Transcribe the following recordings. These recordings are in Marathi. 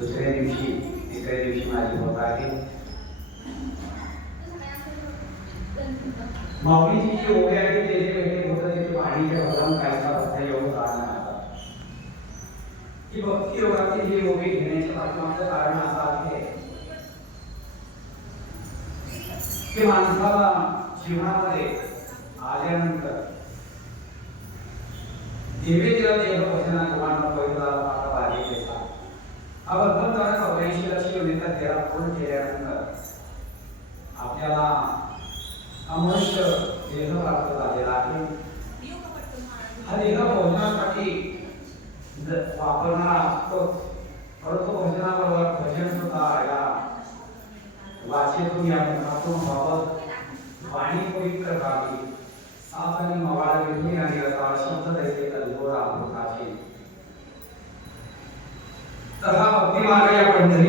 दुसऱ्या दिवशी, तिसऱ्या दिवशी माझी होत आहे माऊलीची जी ओढी आहे, ते जे भेटे होतं ते पाणीचे भगवान कायचा रस्ता योग कारण आता. भक्ती योगाची जी ओढी घेण्याच्या पाठीमागचं कारण असं आहे. की माणसाला जीवनामध्ये आल्यानंतर देवी तिला देह भजना कुमार पवित्राला पाठवा आधी केला हा भगवंताने चौऱ्याऐंशी लक्ष तेरा पूर्ण केल्यानंतर आपल्याला अमनुष्य देह प्राप्त झालेला आहे हा देह भोजनासाठी वापरणारा असतो परंतु भोजनाबरोबर भजन सुद्धा या वाचेतून या मुखातून व्हावं वाणी पवित्र व्हावी सात आणि मवाळ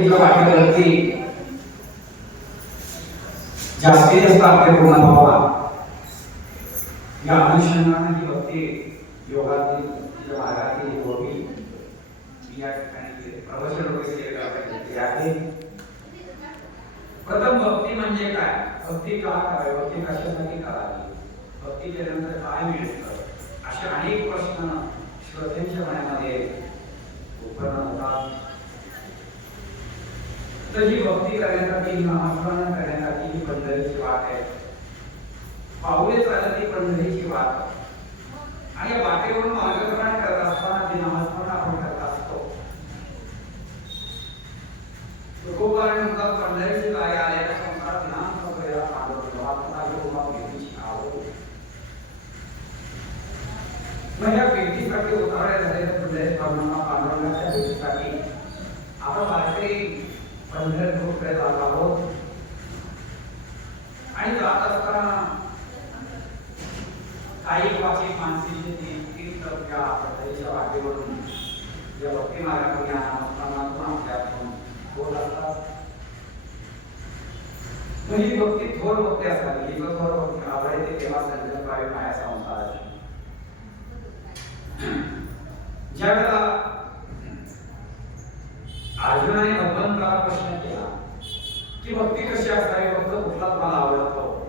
या पंढरीच्या जास्तीत जास्त आपल्या व्हावा या अनुषंगाने ही भक्ती योगातील मार्गातील होवी मी या ठिकाणी प्रवचन वगैरे आहे प्रथम भक्ती म्हणजे काय? भक्ती का करावी भक्ती कशासाठी करावी? भक्ती केल्यानंतर काय मिळतं? असे अनेक प्रश्न श्रोत्यांच्या मनामध्ये उत्पन्न होतात तर ही भक्ती करण्यासाठी नामस्मरण करण्यासाठी ही पंढरीची वाट आहे. पाहुले चालत ही पंढरीची वाट. आणि या वाटेवरून मार्गक्रमण करत असताना जे नामस्मरण आपण करत असतो. तुकोबाने म्हणतात पंढरीची काय आले संसारात नाम ज्ञान सगळ्या पांडव आत्मा योगा भेटीची आवड मग या भेटीसाठी उतावळ्या झालेल्या पंढरी प्रमाणा पांडुरंगाच्या भेटीसाठी आपण वारकरी पंढरपूरकडे जात हो. आहोत आणि जात असताना काही वाचिक माणसे तीन तीन टप्प्या पंढरीच्या वाटेवरून. या भक्ती मार्गातून या नामस्थानातून आपल्यातून होत असतात. ही भक्ती थोर भक्ती असतात. ही थोर भक्ती. आवडते तेव्हा संजय पावे माया संसाराची. ज्या वेळेला अर्जुनाने भगवंताला प्रश्न केला की भक्ती कशी असावी भक्त कुठला तुम्हाला आवडत आवडतो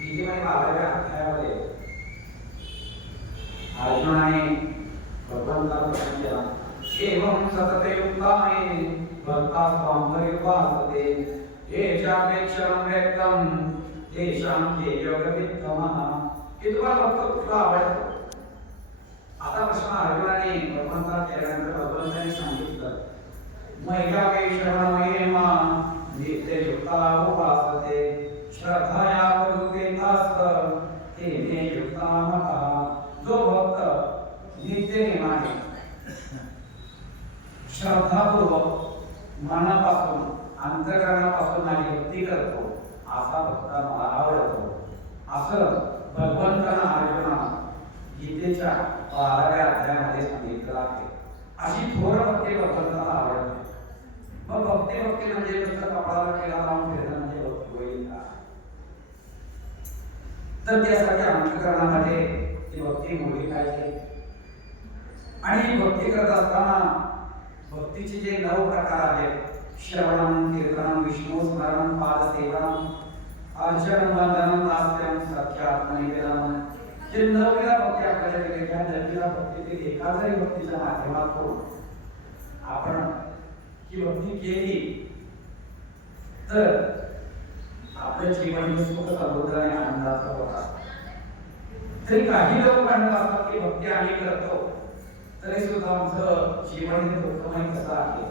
गीतेमध्ये बाराव्या अध्यायामध्ये अर्जुनाने भगवंताला प्रश्न केला एवं सतते युक्ताने भक्ता स्वांतर्युपासते ये चापेक्षणं व्यक्तं तेषां ते योगवित्तमः की तुम्हाला भक्त कुठला आवडतो? आता प्रश्न अर्जुनाने भगवंताला केल्यानंतर भगवंताने सांगितलं मैया वैष्णवमेमा नित्य युक्ता उपासते श्रद्धया पदुपेतास्त ते युक्ता मता जो भक्त नित्य नेमाने श्रद्धापूर्वक मनापासून अंतकरणापासून माझी भक्ती करतो असा भक्त मला आवडतो. असं भगवंतानं अर्जुना गीतेच्या बाराव्या अध्यायामध्ये सांगितलं आहे. अशी थोर भक्ती भगवंताला आवडते. मग भक्ती भक्ती म्हणजे नुसतं कपाळाला खेळा लावून फिरणं म्हणजे भक्ती होईल का? तर त्यासाठी अंतकरणामध्ये ती भक्ती मोठी पाहिजे. आणि भक्ती करत असताना भक्तीचे जे नऊ प्रकार आहेत श्रवणम कीर्तनम विष्णू स्मरणम पादसेवनम अर्चनम वंदनम दास्यम सत्य आत्मनिवेदनम जे नवव्या भक्ती आपल्याला केलेल्या नवव्या भक्तीतील एका जरी भक्तीच्या माध्यमातून आपण ही भक्ती केली तर आपलं जीवन हे सुख समृद्ध आणि आनंदाचा होता. तरी काही लोक म्हणत असतात की भक्ती आम्ही करतो. तरी सुद्धा आमचं जीवन हे दुःखमय कसं आहे?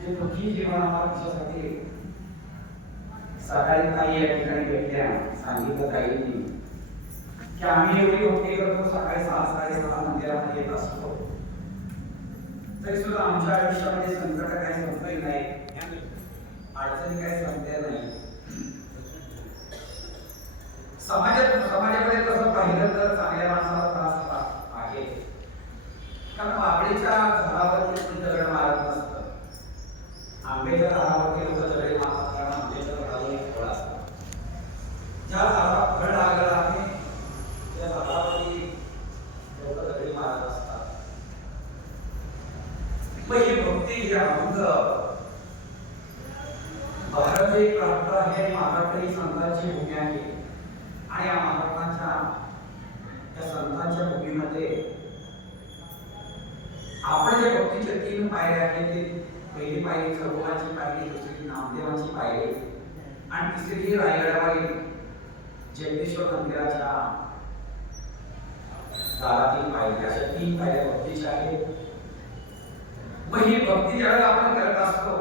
ते दुःखी जीवन आम्हाला कशासाठी? सकाळी काही या ठिकाणी भेटल्या सांगितलं काही की आम्ही एवढी भक्ती करतो सकाळी सहा साडेसहा मंदिरामध्ये येत असतो. तरी सुद्धा आमच्या आयुष्यामध्ये संकट काही संपले नाही. अडचणी काही संपल्या नाही. समाजात समाजाकडे कसं पाहिलं तर चांगल्या माणसाला त्रास होता आहे कारण पापडीच्या झाडावरती कोणी दगड मारत नसतं आंब्याच्या झाडावरती लोक दगडे मारतात कारण आंब्याच्या झाडावर एक फळ असतं ज्या झाडाला फळ लागलं आहे त्या झाडावरती लोक दगडी मारत असतात मग ही भक्ती ही अभंग भारत एक राष्ट्र आहे आणि महाराष्ट्र ही संतांची भूमी आहे आणि या महाराष्ट्राच्या या संतांच्या भूमीमध्ये आपण जे भक्तीचे तीन पायऱ्या आहेत ते पहिली पायरी चौकाची पायरी दुसरी नामदेवाची पायरी आणि तिसरी ही रायगडावरील जगदीश्वर मंदिराच्या दारातील पायरी अशा तीन पायऱ्या भक्तीच्या आहेत मग ही भक्ती ज्यावेळेला आपण करत असतो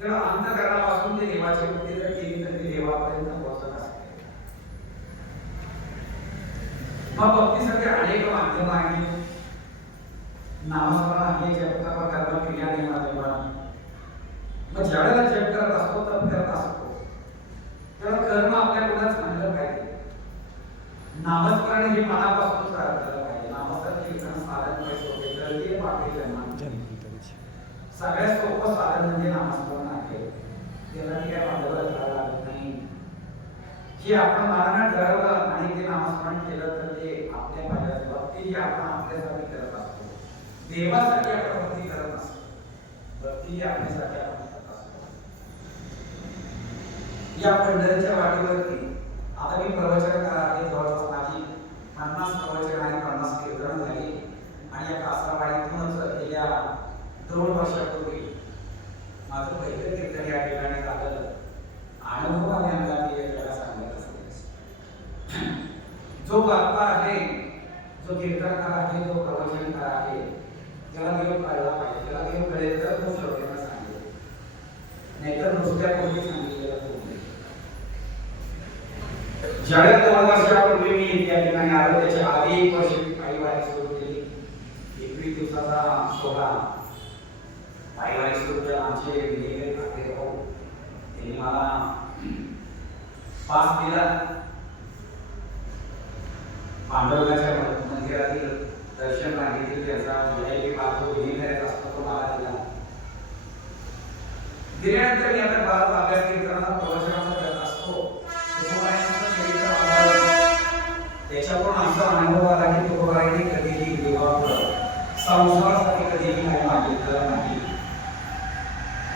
तेव्हा अंतकरणापासून ते देवाची भक्ती जर केली तर ती देवापर्यंत पोहोचत असते मग भक्तीसाठी अनेक माध्यम आहेत. नामस्मरण आहे माध्यम मग ज्यावेळेला जप करत असतो तप करत असतो तेव्हा कर्म आपल्या कुणाच म्हणलं पाहिजे. नामस्मरण हे मनापासून करायला पाहिजे. नामस्मरण कीर्तन साधन पैसे पाठी जन्म सगळ्यात सोपं साधन म्हणजे नामस्मरण त्याला काय भांडवल करावं लागत नाही. जे आपण मनानं ठरवलं आणि ते नामस्मरण केलं तर ते आपल्या माझ्या भक्ती जी आपण आपल्यासाठी करत असतो देवासाठी आपण भक्ती करत असतो. भक्ती ही आपल्यासाठी आपण करत असतो. या पंढरीच्या वाटेवरती आता मी प्रवचन करायला जवळपास माझी पन्नास प्रवचन आणि पन्नास कीर्तन झाली. आणि या कासरावाडीतूनच गेल्या दोन वर्षापूर्वी माझं पहिलं कीर्तन या ठिकाणी झालं अनुभवाने मला मी त्याला सांगत असते. जो बाप्पा आहे जो कीर्तनकार आहे जो प्रवचनकार आहे त्याला देव कळला पाहिजे त्याला देव कळेल तर तो श्रोत्यांना सांगेल. नाहीतर नुसत्या कोणी सांगितलेलं तो नाही. दोन वर्षापूर्वी मी या ठिकाणी आलो त्याच्या आधी एक वर्ष काही वारी सुरू केली. एकवीस दिवसाचा सोहळा. काही आमचे विजय ठाकरे भाऊ त्यांनी मला पास पांडुरंगाच्या मंदिरातील दर्शन रांगेतील त्याचा करायचा असतो तो मला दिला. दिल्यानंतर मी आता अभ्यास प्रवचनाचा करत असतो. त्याच्याकडून आमचा अनुभव आला की तुकोबारायांनी कधीही देवापुढं कधीही काही मागितलं नाही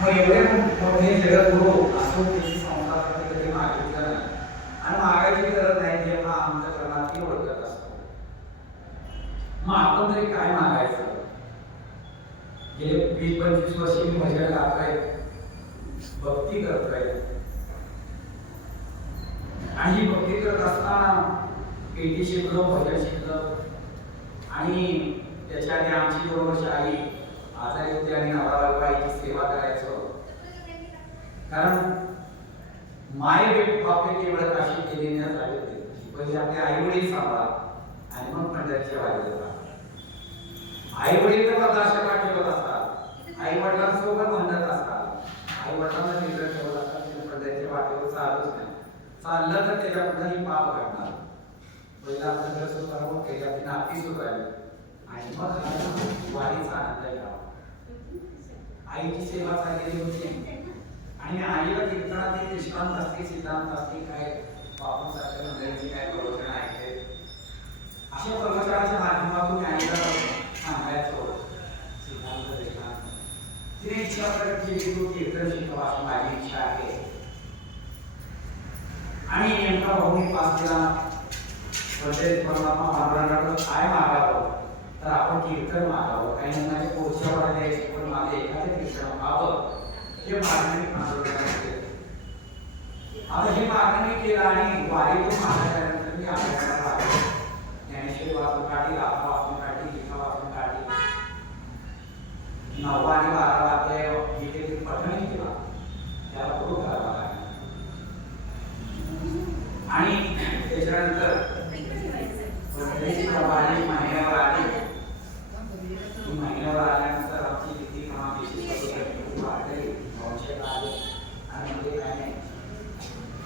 मग एवढे मोठे कधी मागितलं नाही आणि मागायची गरज नाही जेव्हा अंतकरणात ती ओळखत असतो मग आपण तरी काय मागायचं? गेले वीस पंचवीस वर्ष मी भजन गातोय भक्ती करतोय आणि ही भक्ती करत असताना पेटी शिकलो भजन शिकलो आणि त्याच्या आधी आमची दोन वर्ष आई आजारी होती आणि नवरा बाईची सेवा करायचो कारण माय बापे केवळ काशी केली न झाली होती पहिले आपले आई वडील सांभाळा आणि मग पंढरच्या वारीला आई वडील तर पदाश्रमात ठेवत असतात आई वडिलांसोबत म्हणत असतात आई वडिलांना तिकडे ठेवत असतात ते पंढरच्या वाटेवर चालूच नाही चाललं तर पाप घडणार पहिला आपलं घर सुधारवून आपली नाती सुधारली आणि मग हा वारीचा आनंद घ्यावा. आईची सेवा चाललेली होती. आणि आईला कीर्तनात ते निष्कांत असते सिद्धांत असते काय बापूसारख्या मंडळीची काय प्रवचन ऐकते अशा प्रवचनाच्या माध्यमातून आईला सांगायचो सिद्धांत दृष्टांत तिने इच्छा करत केली तू कीर्तन शिकवा माझी इच्छा आहे. आणि नेमका भाऊनी पास केला पंचायत परमात्मा महाराजांकडे काय मागावं? तर आपण कीर्तन मागावं. काही जणांचे पोचा वाढले पण माझे एखादे कीर्तन व्हावं. हे मागणी आता हे मागणी केलं आणि वारीतून मागल्यानंतर मी आपल्याला लागलो ज्ञानेश्वरी वाचून काढली राधा वाचून काढली लिखा वाचून काढली. नववा आणि बारावा अध्याय गीतेतील पठणही केला त्याला पुढे करावा लागला आणि त्याच्यानंतर पंढरीची प्रवाही महिन्यावर आली ती महिन्यावर आल्यानंतर आमची किती कामाची खूप वाढली वंशे आले आणि म्हणजे काय नाही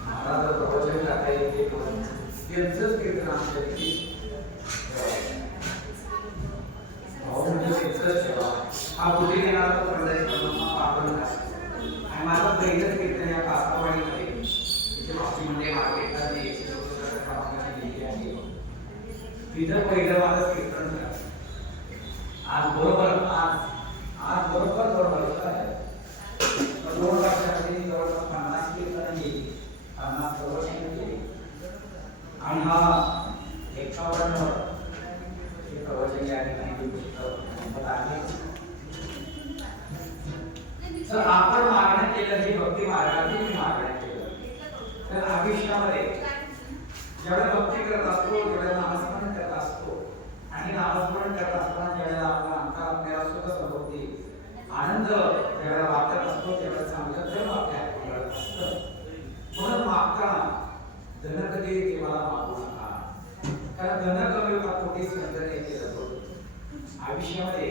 महाराज प्रवचन करता येते त्यांचंच कीर्तन आमच्या किती भाऊ म्हणजे त्यांचंच सेवा हा पुढे येणार तो पंढरी पाठवून आणि माझं पहिलंच कीर्तन या कासावाडीमध्ये तिथे बाकी म्हणजे मार्केटला जे एकशे चौसष्ट क्रमांकाची लिहिली आहे तिथं पहिलं माझं कीर्तन झालं आज बरोबर आज जर आपण मागणं केलं हे भक्ती मार्गाने मी मागणं केलं तर आयुष्यामध्ये ज्यावेळेला भक्ती करत असतो त्यावेळेला नामस्मरण करत असतो आणि नामस्मरण करत असताना ज्यावेळेला आपला अंतर आपल्याला सुख समृद्धी आनंद ज्यावेळेला वाटत असतो त्यावेळेला चांगलं धर्म आपल्या मिळत असतं. म्हणून मागताना धन कधी देवाला मागू नका. कारण धन कमी का कोटी संकट येते आयुष्यामध्ये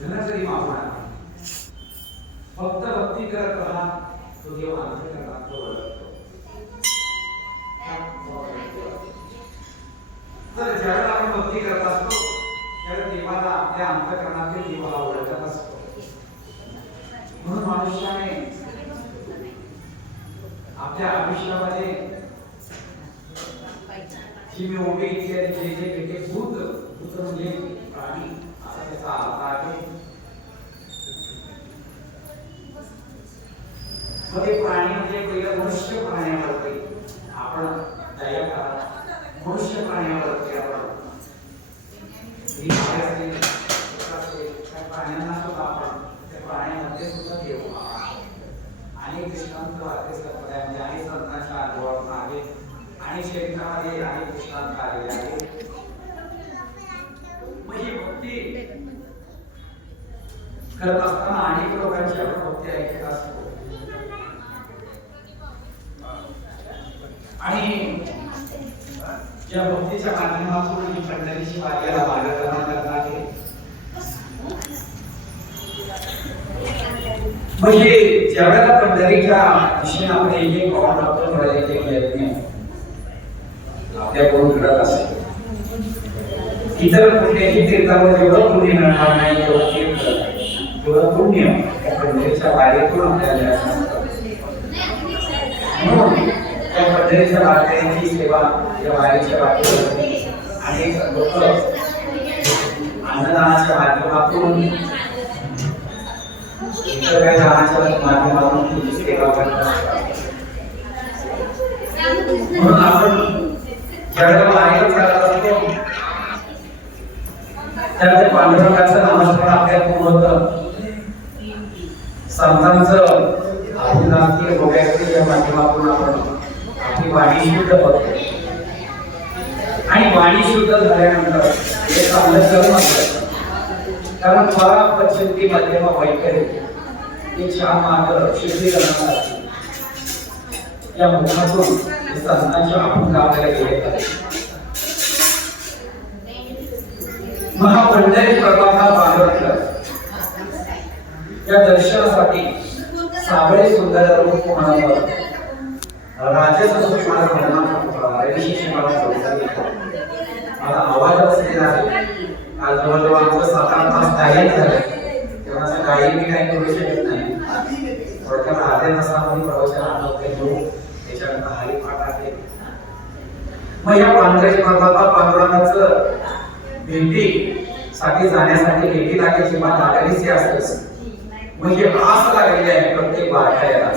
धन कधी मागू नका. फक्त भक्ती करत राहा तो देव अंतकरणात तो तर ज्यावेळेला आपण भक्ती करत असतो त्यावेळेला देवाला आपल्या अंतकरणातील देवाला ओळखत असतो. म्हणून मनुष्याने आपल्या आयुष्यामध्ये ही मी इत्यादी जे जे भेटे भूत भूत म्हणजे प्राणी असा त्याचा अर्थ आहे. मग ते प्राणी म्हणजे पहिलं मनुष्य प्राण्यावरती. आपण दया करा मनुष्य प्राण्यावरती आपण. प्राण्यांना सुद्धा आपण त्या प्राण्यामध्ये सुद्धा देव आणि अनेक दृष्टांत संप्रदायामध्ये अनेक संतांच्या अनुभवातून आहे आणि शरीरामध्ये अनेक दृष्टांत आलेले आहेत मग ही भक्ती करत असताना अनेक लोकांची आपण भक्ती ऐकत असतो. आणि या भक्तीच्या माध्यमातून ही पंढरीची वारीला मार्गक्रमण करत आहे म्हणजे ज्यावेळेला पंढरीच्या दिशेने आपण एक एक पाऊल टाकतो एक यज्ञ आपल्याकडून घडत असेल इतर कुठल्याही तीर्थावर जेवढं पुण्य मिळणार नाही तेवढं तीर्थ तेवढं पुण्य त्या पंढरीच्या वारीतून आपल्याला म्हणून पंढरीच्या वारकऱ्यांची सेवा या वारीच्या वाटेवर अनेक लोक अन्नदानाच्या माध्यमातून माध्यमातून तुझी सेवा करत असतात म्हणून आपण ज्यावेळेला वारीला चालत असतो त्यावेळेला पांडुरंगाचं नामस्मरण आपल्याला होतं संतांचं अभिनाथी गोव्यातील या माध्यमातून आपण आपली वाणी शुद्ध करतो आणि वाणी शुद्ध झाल्यानंतर हे चांगलं कर्म कारण परा पश्चिंती मध्यम वैखरी हे छान मार्ग शुद्धीकरणासाठी या मुखातून संतांच्या आपण गावाला गेले पाहिजे. महापंढरी प्रभाता पांडुरंग या दर्शनासाठी साबळे सुंदर रूप म्हणावं राजस मला म्हणणार मला मला आवाज असलेला आहे आज जवळजवळ आमचं सात आठ तास झालं तेव्हा असं मी काही करू शकत नाही थोडक्यात अर्ध्या तासामध्ये प्रवचन आलं घेऊ त्याच्यानंतर हरिपाठ आहे मग या पांढऱ्या प्रतापा पांडुरंगाचं भेटी साठी जाण्यासाठी भेटी लागायची मला लागायची असतच म्हणजे आस लागलेली आहे प्रत्येक वारकऱ्याला.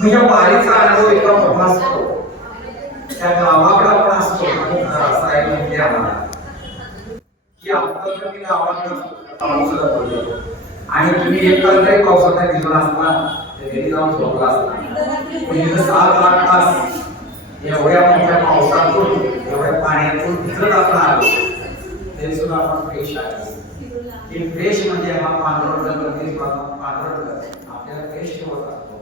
म्हणजे वारीचा अनुभव इतका मोठा असतो. त्या गावाकडे आपण असतो आणि घर म्हणजे आम्हाला. की आता जर मी गावाकडे असतो, आणि तुम्ही एक तास जरी पावसात नाही घरी जाऊन झोपला असता. पण सात आठ तास एवढ्या मोठ्या पावसातून एवढ्या पाण्यातून भिजत आपण आलो. तरी सुद्धा आपण फ्रेश आहे. फ्रेश म्हणजे हा पांढरट गणपती पांढरट आपल्याला फ्रेश ठेवत असतो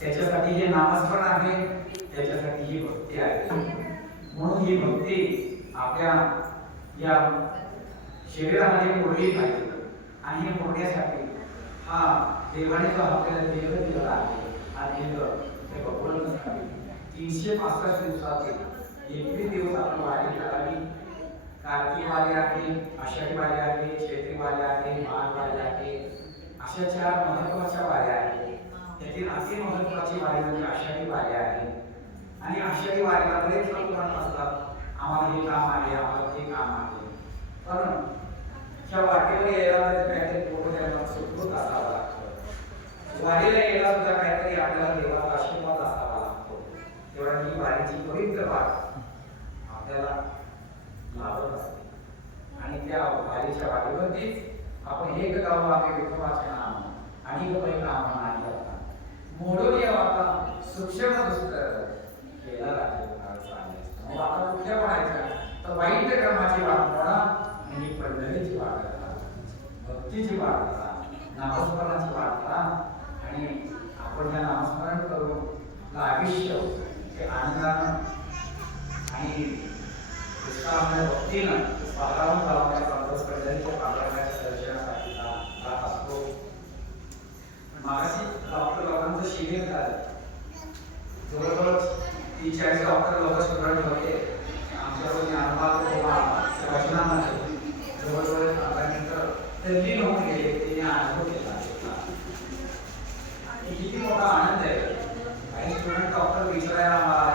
त्याच्यासाठी हे नामस्मरण आहे त्याच्यासाठी ही भक्ती आहे. म्हणून ही भक्ती आपल्या या शरीरामध्ये मोडली पाहिजे. आणि हे मोडण्यासाठी हा देवाने जो आपल्याला देह दिलेला आहे. हा देह हे भगवंतासाठी तीनशे पासष्ट दिवसाचे एकवीस दिवस आपण वारी करावी. कार्तिक वारी आहे आषाढी वारी आहे चैत्री वारी आहे माघ वारी आहे. अशा चार महत्त्वाच्या वाऱ्या आहेत. त्यातील अति महत्वाची वारी म्हणजे आषाढी वारी आहे. आणि आषाढी वारीला बरेच लोक म्हणत असतात आम्हाला हे काम आहे आम्हाला ते काम आहे. पण त्या वाटेवर यायला म्हणजे काहीतरी पोट त्यांना सुखरूप असावा लागतो. वारीला यायला सुद्धा काहीतरी आपल्याला देवाचा आशीर्वाद असावा लागतो. तेवढा ही वारीची पवित्र वाट आपल्याला लाभत असते. आणि त्या वारीच्या वाटेवरतीच आपण एक गाव आपले विठोबाचे नाम आणि काही काम आहे मोडून या वाटा सूक्ष्म दुसरं केला राजकारणाचा वाटा कुठल्या म्हणायचा तर वाईट क्रमाची वागणा आणि पंढरीची वागणा भक्तीची वागणा नामस्मरणाची वागणा आणि आपण त्या नामस्मरण करून आयुष्य हे आनंदानं आणि उत्साहाने भक्तीनं साधारण लावण्याचा पंढरीच्या पात्राने मागाशी डॉक्टर लोकांचं शिबिर झालं. जवळजवळ तीन चाळीस डॉक्टर लोक स्टुडंट होते. आमच्याकडून अनुभव किंवा वचनामध्ये जवळजवळ आल्यानंतर ते लीन होऊन गेले. तिने अनुभव केला. किती मोठा आनंद आहे. काही स्टुडंट डॉक्टर विचारायला आम्हाला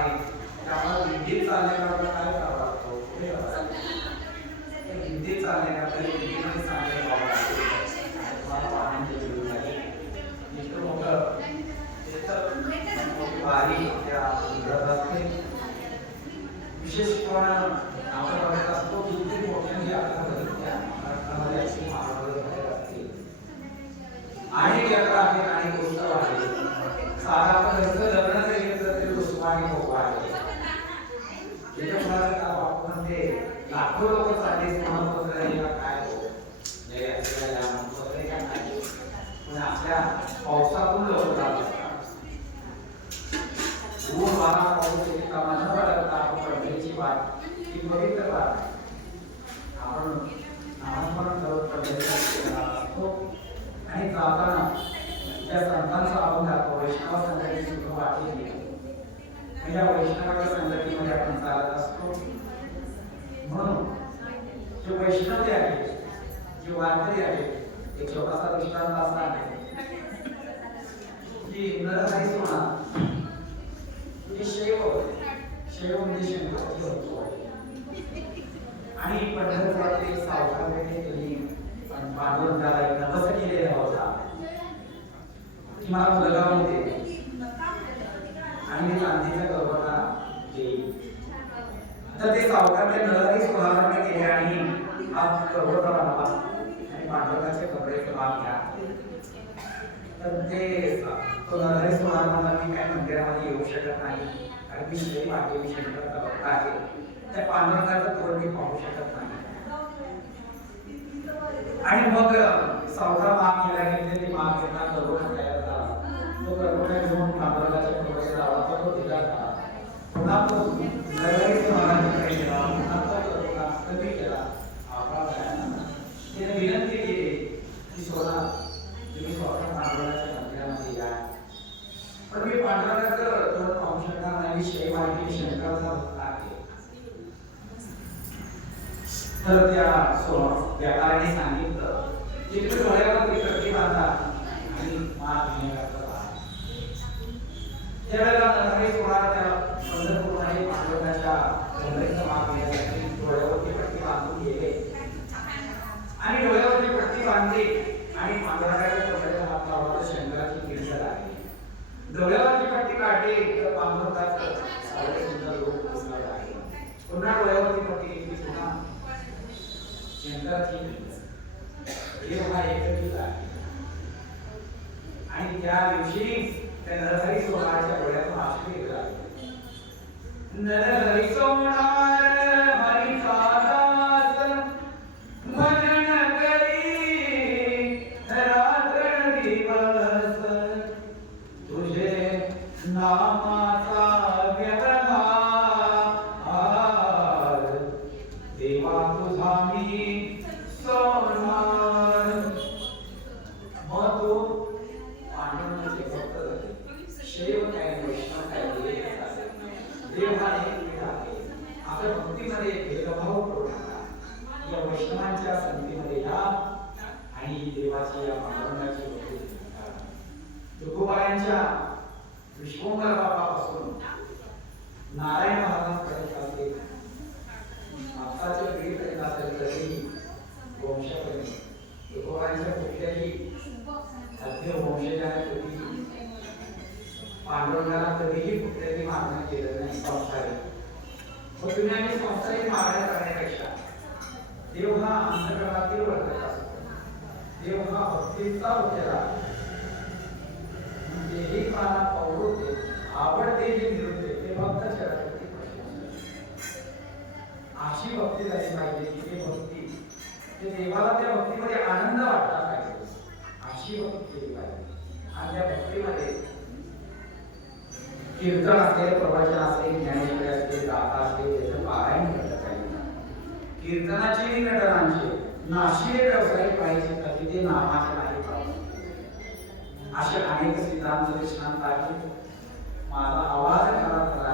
Abraão. हात कवर करावा आणि पांढरकाचे कपडे कमाल घ्या. तर ते पुनर्धारित समारंभाला मी काय मंदिरामध्ये येऊ शकत नाही. कारण मी श्री पाठवू शकत आहे. त्या पांढरकाचं तोरण मी पाहू शकत नाही. आणि मग चौथा माग गेला घेतले ते माग घेता करून तयार झाला तो करून घेऊन कपडे प्रवेश तर तो दिला पुन्हा तो नगरी समारंभ पण मी पांडुरंगाकडे तर त्या व्यापाऱ्याने सांगितलं की तुम्ही डोळ्यामध्ये कट्टी त्यावेळेला नगरी भक्तीमध्ये आनंद वाटला पाहिजे. अशी भक्ती केली पाहिजे. आणि त्या भक्तीमध्ये कीर्तन असेल प्रवचन असेल ज्ञानेश्वरी असेल गाथा असेल त्याचं पारायण केलं पाहिजे. कीर्तनाची नटनांची नाशिक व्यवसाय पाहिजे तर ते नामाचे नाही. पाहिजे असे अनेक सिद्धांत दृष्टांत आहेत. माझा आवाज खराब खरा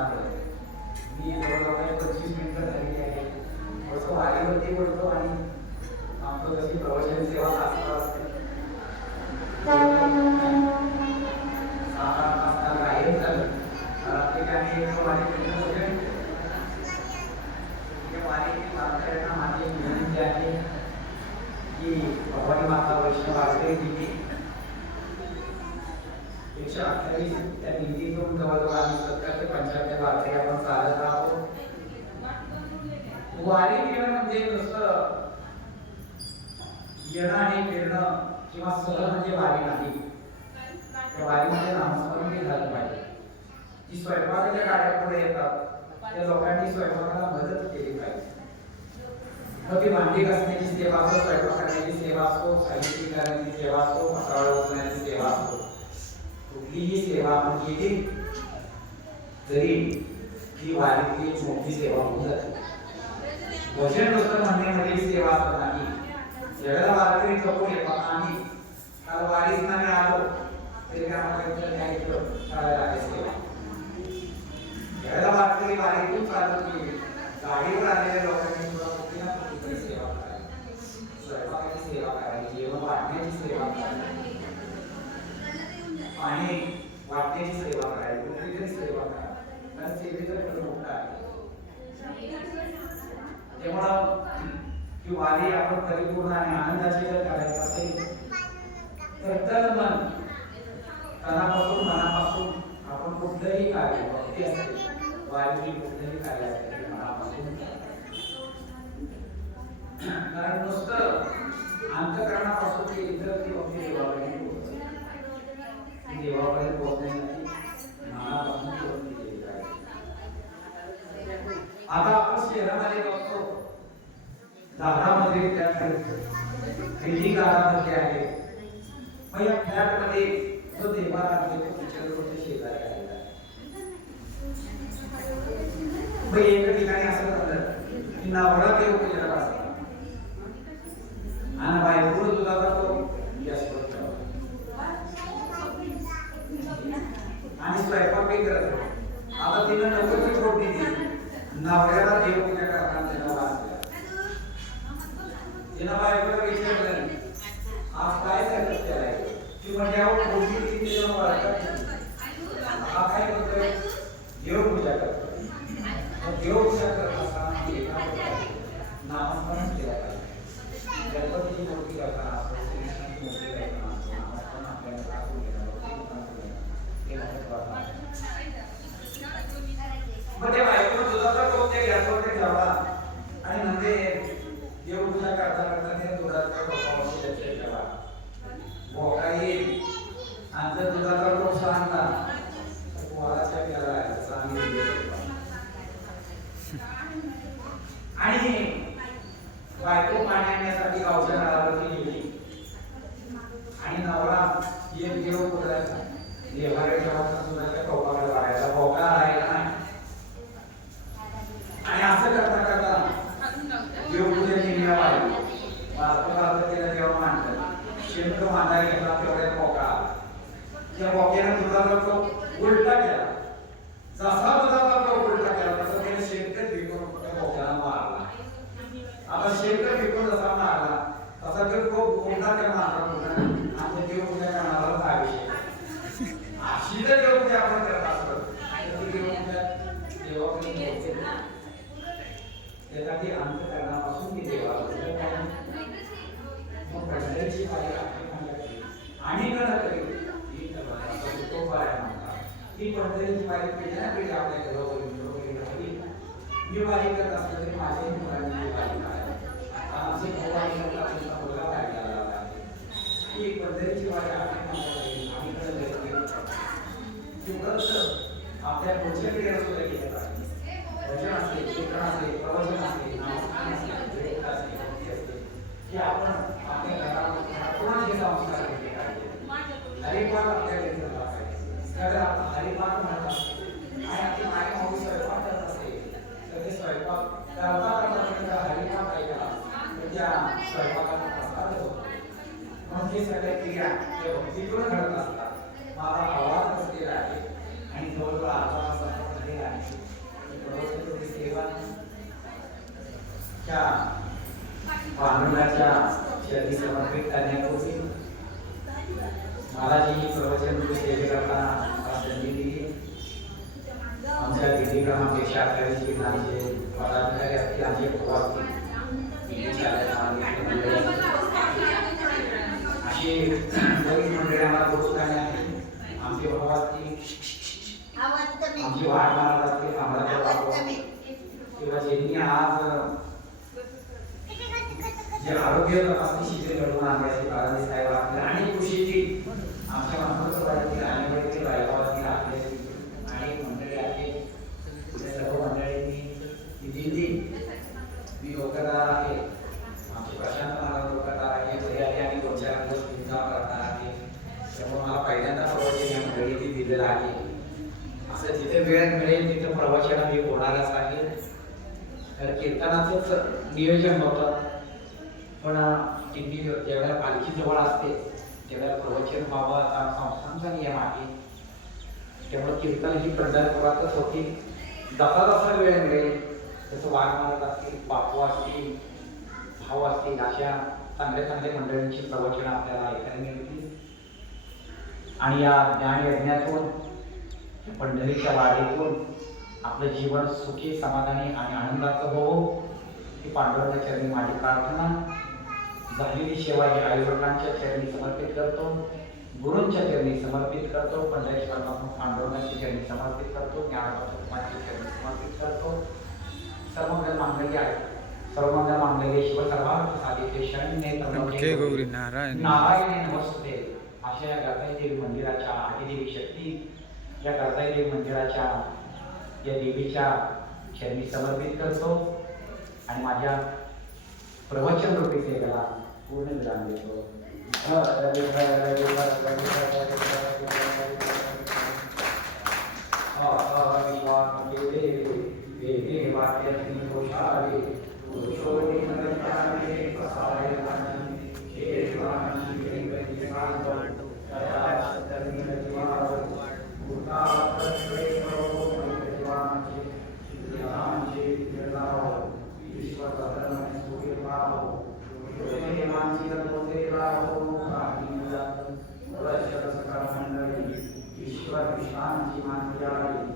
मी जवळजवळ पंचवीस मिनिटं झालेली आहे. थोडंसं वारीवरती बोलतो आणि जशी प्रवचन सेवा असते. वारी भवानी माता वैष्णव दिली. एकशे अठ्ठावीस त्या दिंडीतून जवळजवळ आम्ही सत्तर ते पंच्याहत्तर वारकरी आपण चालत आहोत. वारी फिरणं म्हणजे नुसतं येणं आणि फिरणं किंवा सहल म्हणजे वारी नाही. त्या वारीमध्ये नामस्मरण झालं पाहिजे. जी स्वयंपाकाच्या गाड्या पुढे येतात त्या लोकांनी स्वयंपाकाला मदत केली पाहिजे. मग ती भांडी घासण्याची सेवा असो स्वयंपाक करण्याची सेवा असो साहित्य करण्याची सेवा असो मसाला उचलण्याची सेवा असो कुठलीही सेवा आपण केली तरी ती वारीतली मोठी सेवा होऊन जाते भजन लोक म्हणण्यामध्ये सेवा असत नाही. जगाला वारकरी जपून येतात आणि काल वारीत आम्ही आलो. तरी आम्हाला इथं काय केलं करायला आहे सेवा जगाला वारकरी वारीतून चालत गेली. गाडीवर आलेल्या लोकांनी सुद्धा कुठे ना कुठेतरी सेवा करायची स्वयंपाकाची सेवा करायची जेवण वाटण्याची सेवा करायची पाणी वाटण्याची सेवा करायची कुठलीतरी सेवा करायची कारण सेवेचं फळ आहे त्यामुळं की वारी आपण परिपूर्ण आणि आनंदाची जर करायची असेल तर तर मन तनापासून मनापासून आपण कुठलंही कार्य भक्ती असेल वारीची कुठलंही कार्य असेल मनापासून कारण नुसतं अंतकरणापासून ते इतर ती भक्ती देवापर्यंत पोहोचते. देवापर्यंत पोहोचण्यासाठी मनापासून आता आपण शहरामध्ये बघतो दारामध्ये फ्लॅट बिल्डिंग दारामध्ये आहे. मग या फ्लॅटमध्ये जो देवाला आहे तो तिच्याबरोबर शेजारी आलेला मग एका ठिकाणी असं झालं की नवरा देव पूजेला बसला आणि बायको दुधाचा जातो गॅसवर आणि स्वयंपाक काही करत आता तिनं नकोची फोडणी दिली. नवऱ्याला देव देवपूजा करताना त्याला बायकोला विचारलं आज काय करत त्याला? ती म्हणजे अहो हा काय करतोय देवपूजा करतोय देवपूजा करत असताना नामस्मरण केलं पाहिजे गणपतीची मूर्ती करताना असो कृष्णाची मूर्ती करताना असो नामस्मरण आपल्याला टाकून घेणं भक्ती टाकून घेणं हे महत्त्वाचं आहे मग त्या बायकोनं दुधाचा टोप त्या गॅसवर ठेवला आणि म्हणजे देवपूजा करता करता त्या दुधाचा टोपावरती लक्ष ठेवा भोका येईल आणि जर दुधाचा टोप सांगला तर तुम्हाला त्या प्याला आहे सांगितलं आणि बायको पाणी आणण्यासाठी गावच्या नळावरती गेली. आणि नवरा एक देव कुठला देवाकडे जेव्हा भोका राहिला नाही? आणि असं करता करता देवपूजन निघण्या वाढली जेव्हा मांडलं शेंट मांडा घेतला तेवढ्यात मोका त्या मोक्याने दुधाचा तो उलटा केला जसा दुधाचा तो उलटा केला तसा त्याने शेंट विकून त्या मोक्याला मारला आता शेंट विकून जसा मारला तसा तो खूप मोठा त्या मारला होता आणि त्या देवपूजा करणारा हा विषय अशी जर देवपूजा आपण करत असतो तर ती देवपूजा देवाकडे पोहोचते त्यासाठी अंतकरणापासून ती देवाला पूजा करावी. मग पंढरीची पायरी आपली म्हणली आणि न तरी ही जगताचा तो पाय म्हणतात. ती पंढरीची पायरी पिढी ना पिढी आपल्या घरोघरी घरोघरी राहावी. मी करत तरी माझ्याही मुलांनी आमचे भाऊ वारी करतात, मुलगा वारी ही पंढरीची वारी आपली म्हणतात, आम्ही कडे पुढच्या सुद्धा असते असते प्रवचन असते असते भेट असते भक्ती असते की आपण आपल्या घरात घरातूनच संस्कार घेतले पाहिजे? हरिपाठ आपल्या घरी पाहिजे. हरिपाठ म्हणत असतो आणि आपली माय माऊ स्वयंपाक करत असते तर ते स्वयंपाक करता करता त्यांचा हरिपाठ ऐकला तर त्या स्वयंपाकाला प्रसाद होतो म्हणून हे। सगळ्या क्रिया त्या भक्तीतून घडत असतात माझा आवाज बसलेला आहे आणि जवळजवळ अर्धा तास आपण झालेला आहे प्रवचनाची सेवा त्या पांडुरंगाच्या चरणी समर्पित करण्यापूर्वी मला जी ही प्रवचन रूपी सेवे करताना मला संधी दिली आमच्या दिल्ली क्रमांपेक्षा अठ्ठावीस आमचे पदाधिकारी असतील मंडळी आम्हाला बोलत आली आहे आमचे प्रवासी आमची वाट मारत असतील आम्हाला किंवा ज्यांनी आज जे आरोग्य तपासणी शिबिर घडवून आणण्याचे कारण साहेब आपल्या अनेक गोष्टीची आमच्या महाराष्ट्रातील अनेक रायगावातील आपले अनेक मंडळी आहेत त्या सर्व मंडळींनी ही दिल्ली मी नोकरदार आहे आमचे प्रशांत महाराज नोकरदार आहे घरी आले आणि दोन चार दिवस मुक्काम करणार आहे त्यामुळे मला पहिल्यांदा प्रवचन या मंडळीने दिलेलं आहे असं जिथे वेळ मिळेल तिथे प्रवचन मी होणारच आहे तर कीर्तनाचंच नियोजन होतं पण दिंडी ज्यावेळेला पालखी जवळ असते त्यावेळेला प्रवचन व्हावं असा संस्थांचा नियम आहे. त्यामुळे कीर्तन ही पंढरपुरातच होती. जसा जसा वेळ मिळेल जसं वाघ मारत असतील बापू असतील भाऊ असतील अशा चांगल्या चांगल्या मंडळींची प्रवचनं आपल्याला ऐकायला मिळतील. आणि या ज्ञान यज्ञातून पंढरीच्या वाढीतून आपलं जीवन सुखी समाधानी आणि आनंदाचं हो ही पांडुरंगा चरणी माझी प्रार्थना झालेली सेवा ही आईवडिलांच्या चरणी समर्पित करतो गुरूंच्या चरणी समर्पित करतो पंढरेश्वरापासून पांडुरंगाच्या चरणी समर्पित करतो ज्ञानापासून चरणी समर्पित करतो. सर्वमंगल मांगल्य आहे. सर्वमंगल मांगल्य शिव सर्वार्थ साधिके शरण्ये नमके गौरी नारायण. नारायण नमस्ते. अशा या गाताई देवी मंदिराच्या आदिदेवी शक्ती या गाताई देवी मंदिराच्या या देवीच्या चरणी समर्पित करतो. आणि माझ्या प्रवचन रूपी सेवेला पूर्ण विराम देतो ईश्वर विश्रांती 长按激光加